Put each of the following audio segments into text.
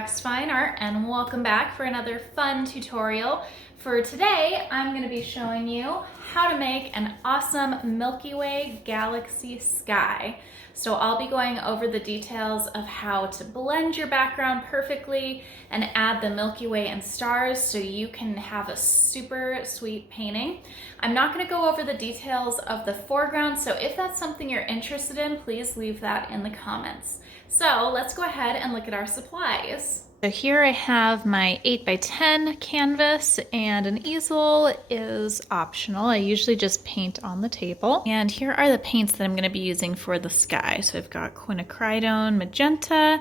Rex Fine Art, and welcome back for another fun tutorial. For today, I'm going to be showing you how to make an awesome Milky Way galaxy sky. So I'll be going over the details of how to blend your background perfectly and add the Milky Way and stars so you can have a super sweet painting. I'm not going to go over the details of the foreground, so if that's something you're interested in, please leave that in the comments. So let's go ahead and look at our supplies. So here I have my 8x10 canvas, and an easel is optional. I usually just paint on the table. And here are the paints that I'm going to be using for the sky. So I've got Quinacridone Magenta,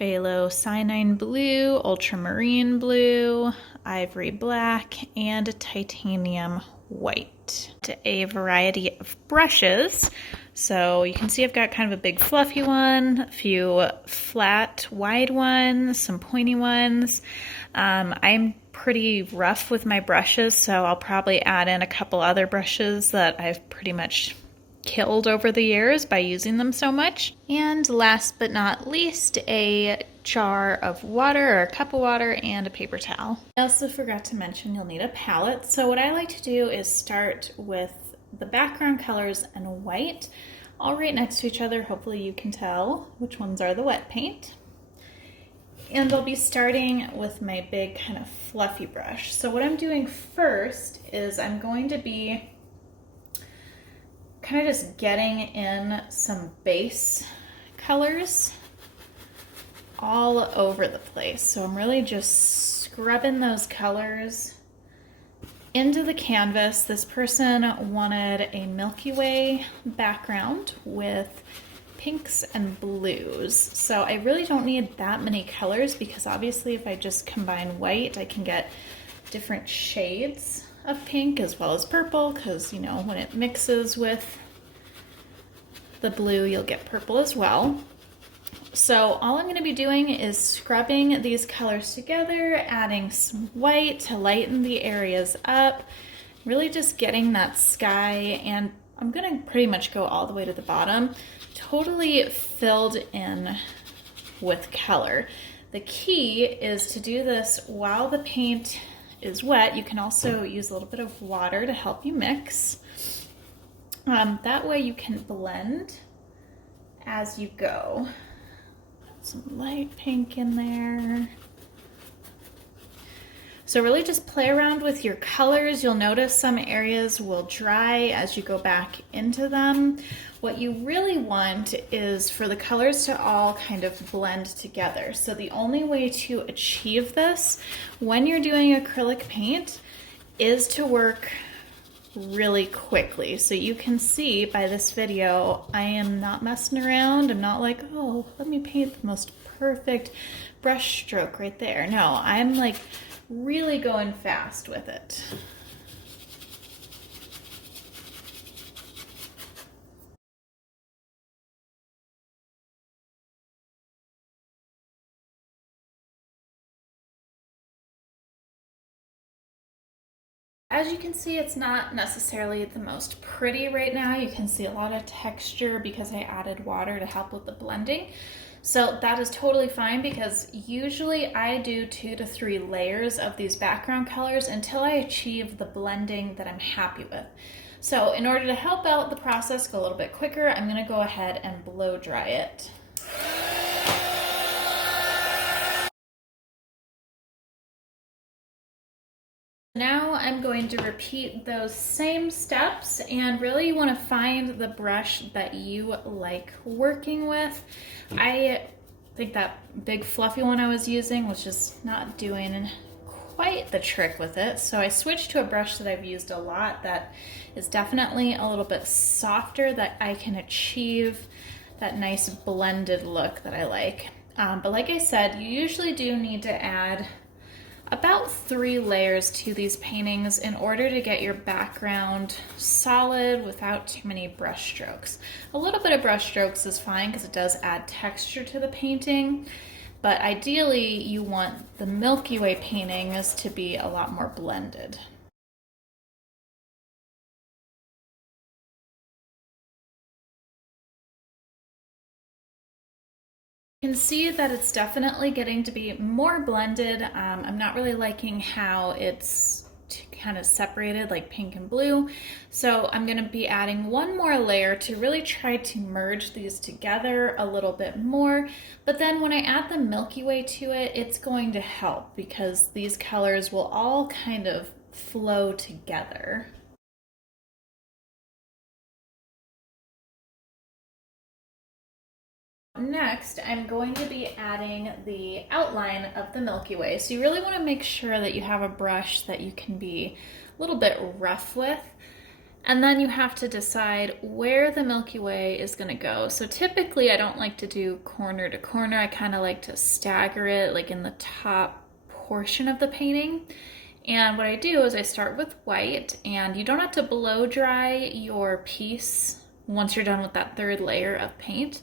Phthalocyanine Blue, Ultramarine Blue, Ivory Black, and Titanium White. A variety of brushes. So you can see I've got kind of a big fluffy one, a few flat wide ones, some pointy ones. I'm pretty rough with my brushes, so I'll probably add in a couple other brushes that I've pretty much killed over the years by using them so much. And last but not least, a jar of water or a cup of water and a paper towel. I also forgot to mention you'll need a palette. So what I like to do is start with the background colors in white, all right next to each other. Hopefully you can tell which ones are the wet paint. And I'll be starting with my big kind of fluffy brush. So what I'm doing first is I'm going to be kind of just getting in some base colors all over the place. So I'm really just scrubbing those colors into the canvas. This person wanted a Milky Way background with pinks and blues. So I really don't need that many colors because obviously if I just combine white, I can get different shades of pink as well as purple, because you know when it mixes with the blue you'll get purple as well. So all I'm going to be doing is scrubbing these colors together, adding some white to lighten the areas up, really just getting that sky, and I'm going to pretty much go all the way to the bottom, totally filled in with color. The key is to do this while the paint is wet. You can also use a little bit of water to help you mix. That way you can blend as you go. Some light pink in there. So really just play around with your colors. You'll notice some areas will dry as you go back into them. What you really want is for the colors to all kind of blend together. So the only way to achieve this when you're doing acrylic paint is to work really quickly. So you can see by this video, I am not messing around. I'm not like, oh, let me paint the most perfect brush stroke right there. No, I'm like really going fast with it. As you can see, it's not necessarily the most pretty right now. You can see a lot of texture because I added water to help with the blending. So that is totally fine because usually I do 2 to 3 layers of these background colors until I achieve the blending that I'm happy with. So in order to help out the process go a little bit quicker, I'm going to go ahead and blow dry it. Now I'm going to repeat those same steps, and really you want to find the brush that you like working with. I think that big fluffy one I was using was just not doing quite the trick with it, so I switched to a brush that I've used a lot that is definitely a little bit softer, that I can achieve that nice blended look that I like. But like I said, you usually do need to add about 3 layers to these paintings in order to get your background solid without too many brush strokes. A little bit of brush strokes is fine because it does add texture to the painting, but ideally you want the Milky Way paintings to be a lot more blended. You can see that it's definitely getting to be more blended. I'm not really liking how it's kind of separated like pink and blue. So I'm going to be adding one more layer to really try to merge these together a little bit more. But then when I add the Milky Way to it, it's going to help because these colors will all kind of flow together. Next, I'm going to be adding the outline of the Milky Way. So you really want to make sure that you have a brush that you can be a little bit rough with. And then you have to decide where the Milky Way is going to go. So typically I don't like to do corner to corner. I kind of like to stagger it like in the top portion of the painting. And what I do is I start with white, and you don't have to blow dry your piece once you're done with that third layer of paint.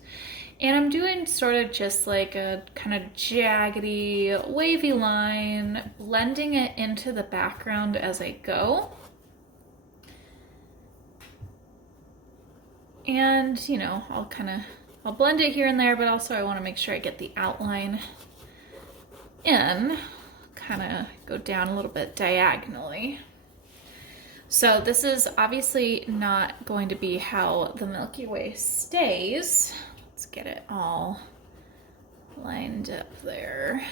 And I'm doing sort of just like a kind of jaggedy, wavy line, blending it into the background as I go. And, you know, I'll blend it here and there, but also I want to make sure I get the outline in, kind of go down a little bit diagonally. So this is obviously not going to be how the Milky Way stays. Let's get it all lined up there.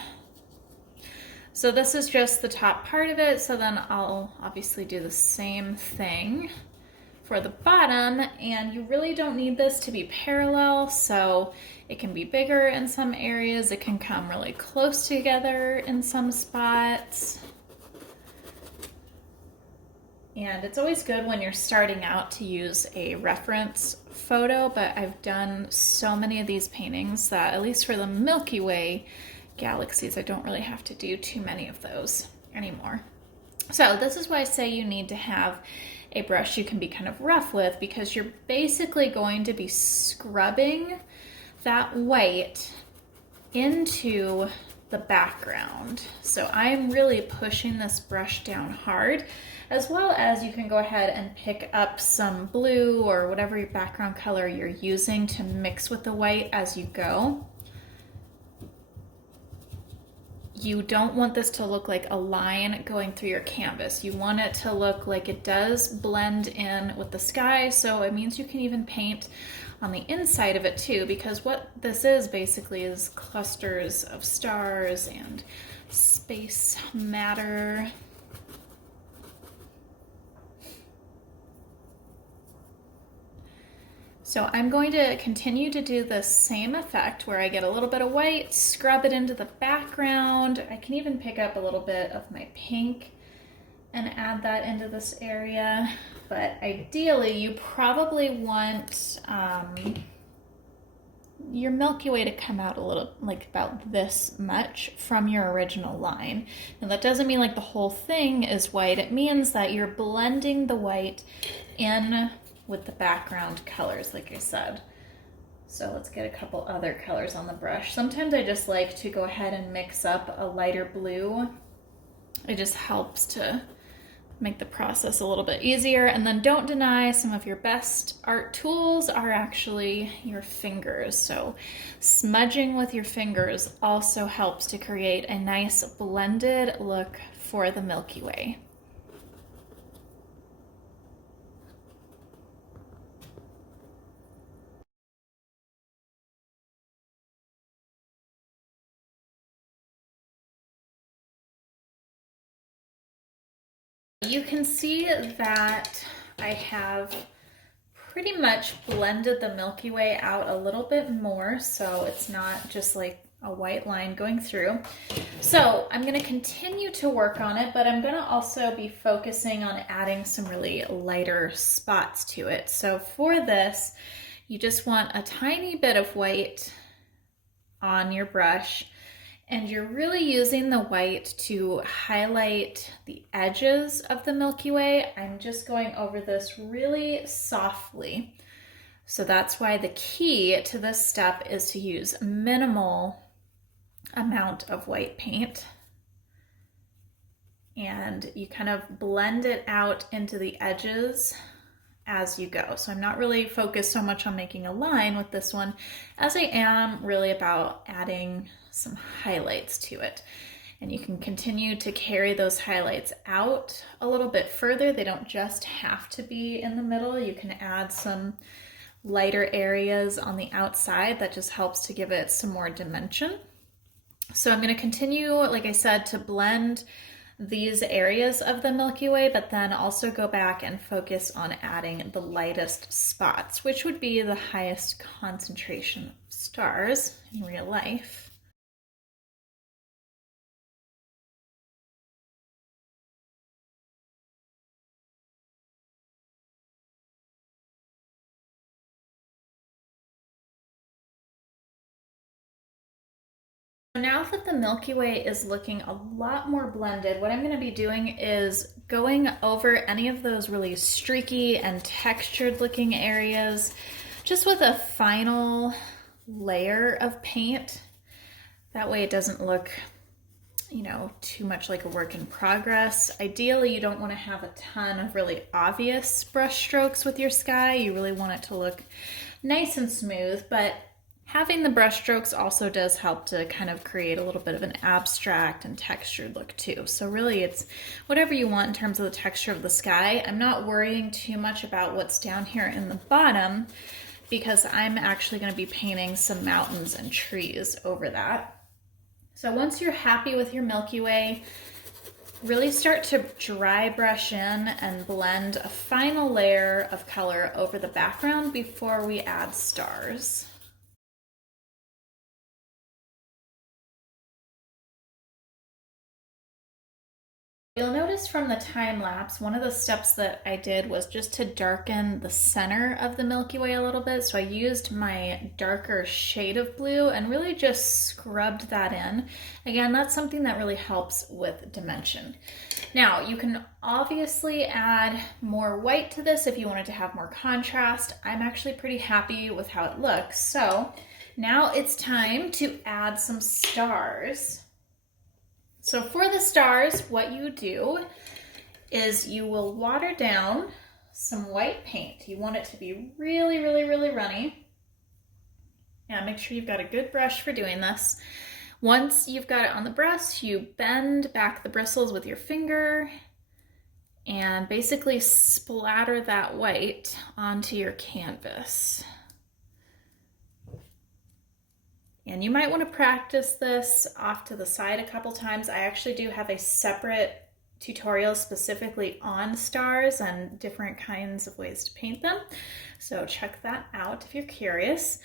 So this is just the top part of it, so then I'll obviously do the same thing for the bottom, and you really don't need this to be parallel, so it can be bigger in some areas, it can come really close together in some spots. And it's always good when you're starting out to use a reference photo, but I've done so many of these paintings that, at least for the Milky Way galaxies, I don't really have to do too many of those anymore. So this is why I say you need to have a brush you can be kind of rough with, because you're basically going to be scrubbing that white into the background. So I'm really pushing this brush down hard, as well as you can go ahead and pick up some blue or whatever your background color you're using to mix with the white as you go. You don't want this to look like a line going through your canvas. You want it to look like it does blend in with the sky, so it means you can even paint on the inside of it too, because what this is basically is clusters of stars and space matter. So I'm going to continue to do the same effect where I get a little bit of white, scrub it into the background. I can even pick up a little bit of my pink and add that into this area. But ideally, you probably want your Milky Way to come out a little, like about this much from your original line. And that doesn't mean like the whole thing is white. It means that you're blending the white in with the background colors, like I said. So let's get a couple other colors on the brush. Sometimes I just like to go ahead and mix up a lighter blue. It just helps to make the process a little bit easier. And then don't deny, some of your best art tools are actually your fingers. So smudging with your fingers also helps to create a nice blended look for the Milky Way. You can see that I have pretty much blended the Milky Way out a little bit more, so it's not just like a white line going through. So I'm going to continue to work on it, but I'm going to also be focusing on adding some really lighter spots to it. So for this, you just want a tiny bit of white on your brush, and you're really using the white to highlight the edges of the Milky Way. I'm just going over this really softly. So that's why the key to this step is to use minimal amount of white paint. And you kind of blend it out into the edges as you go. So I'm not really focused so much on making a line with this one as I am really about adding some highlights to it. And you can continue to carry those highlights out a little bit further. They don't just have to be in the middle. You can add some lighter areas on the outside. That just helps to give it some more dimension. So I'm going to continue, like I said, to blend these areas of the Milky Way, but then also go back and focus on adding the lightest spots, which would be the highest concentration of stars in real life. Now that the Milky Way is looking a lot more blended, what I'm going to be doing is going over any of those really streaky and textured looking areas just with a final layer of paint. That way it doesn't look, you know, too much like a work in progress. Ideally, you don't want to have a ton of really obvious brush strokes with your sky. You really want it to look nice and smooth, but having the brush strokes also does help to kind of create a little bit of an abstract and textured look too. So really it's whatever you want in terms of the texture of the sky. I'm not worrying too much about what's down here in the bottom because I'm actually going to be painting some mountains and trees over that. So once you're happy with your Milky Way, really start to dry brush in and blend a final layer of color over the background before we add stars. You'll notice from the time lapse, one of the steps that I did was just to darken the center of the Milky Way a little bit. So I used my darker shade of blue and really just scrubbed that in. Again, that's something that really helps with dimension. Now, you can obviously add more white to this if you wanted to have more contrast. I'm actually pretty happy with how it looks. So now it's time to add some stars. So for the stars, what you do is you will water down some white paint. You want it to be really, really, really runny. Yeah, make sure you've got a good brush for doing this. Once you've got it on the brush, you bend back the bristles with your finger and basically splatter that white onto your canvas. And you might want to practice this off to the side a couple times. I actually do have a separate tutorial specifically on stars and different kinds of ways to paint them. So check that out if you're curious.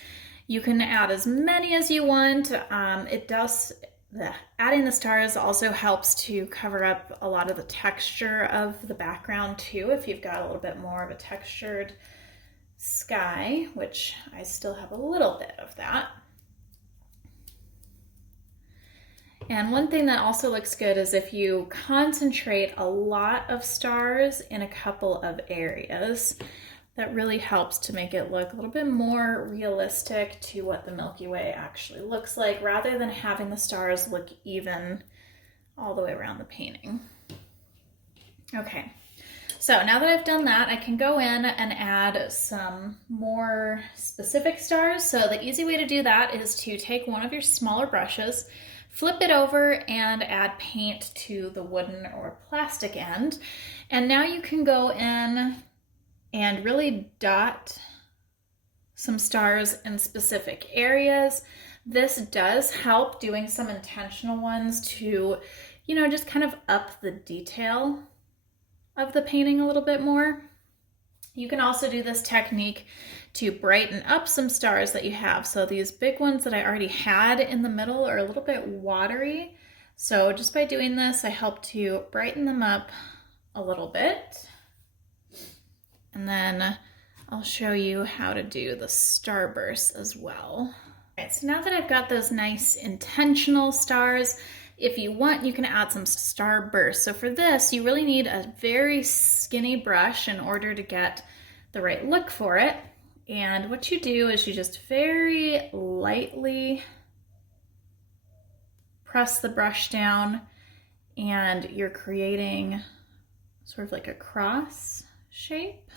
You can add as many as you want. Adding the stars also helps to cover up a lot of the texture of the background too, if you've got a little bit more of a textured sky, which I still have a little bit of that. And one thing that also looks good is if you concentrate a lot of stars in a couple of areas. That really helps to make it look a little bit more realistic to what the Milky Way actually looks like, rather than having the stars look even all the way around the painting. Okay, so now that I've done that, I can go in and add some more specific stars. So the easy way to do that is to take one of your smaller brushes, flip it over and add paint to the wooden or plastic end. And now you can go in and really dot some stars in specific areas. This does help, doing some intentional ones to, you know, just kind of up the detail of the painting a little bit more. You can also do this technique to brighten up some stars that you have. So these big ones that I already had in the middle are a little bit watery. So just by doing this, I help to brighten them up a little bit. And then I'll show you how to do the starbursts as well. All right, so now that I've got those nice intentional stars, if you want, you can add some starbursts. So for this, you really need a very skinny brush in order to get the right look for it. And what you do is you just very lightly press the brush down, and you're creating sort of like a cross shape.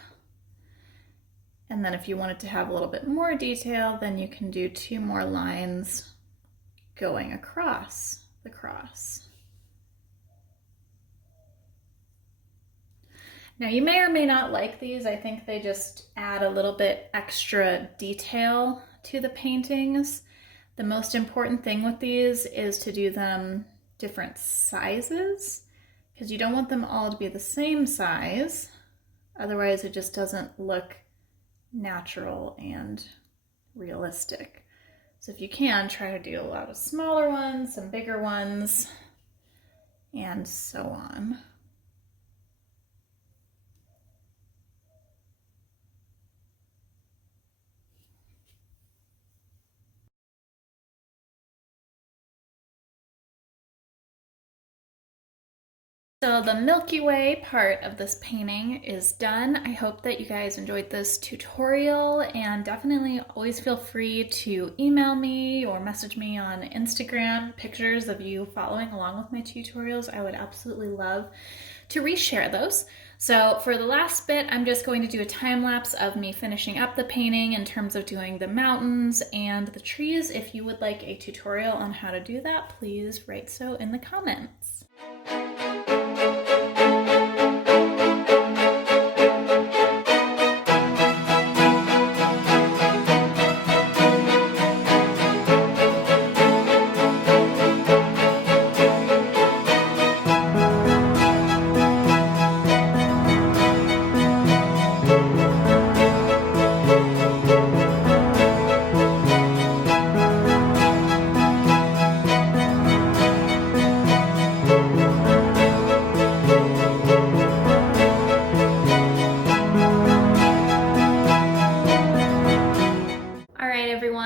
And then if you want it to have a little bit more detail, then you can do 2 more lines going across the cross. Now you may or may not like these. I think they just add a little bit extra detail to the paintings. The most important thing with these is to do them different sizes, because you don't want them all to be the same size. Otherwise it just doesn't look natural and realistic. So if you can, try to do a lot of smaller ones, some bigger ones, and so on. So the Milky Way part of this painting is done. I hope that you guys enjoyed this tutorial, and definitely always feel free to email me or message me on Instagram pictures of you following along with my tutorials. I would absolutely love to reshare those. So for the last bit, I'm just going to do a time lapse of me finishing up the painting in terms of doing the mountains and the trees. If you would like a tutorial on how to do that, please write so in the comments.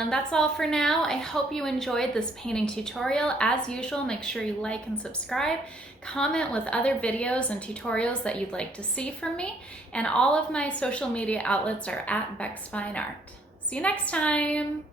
That's all for now. I hope you enjoyed this painting tutorial. As usual, make sure you like and subscribe. Comment with other videos and tutorials that you'd like to see from me. And all of my social media outlets are at Bex Fine Art. See you next time.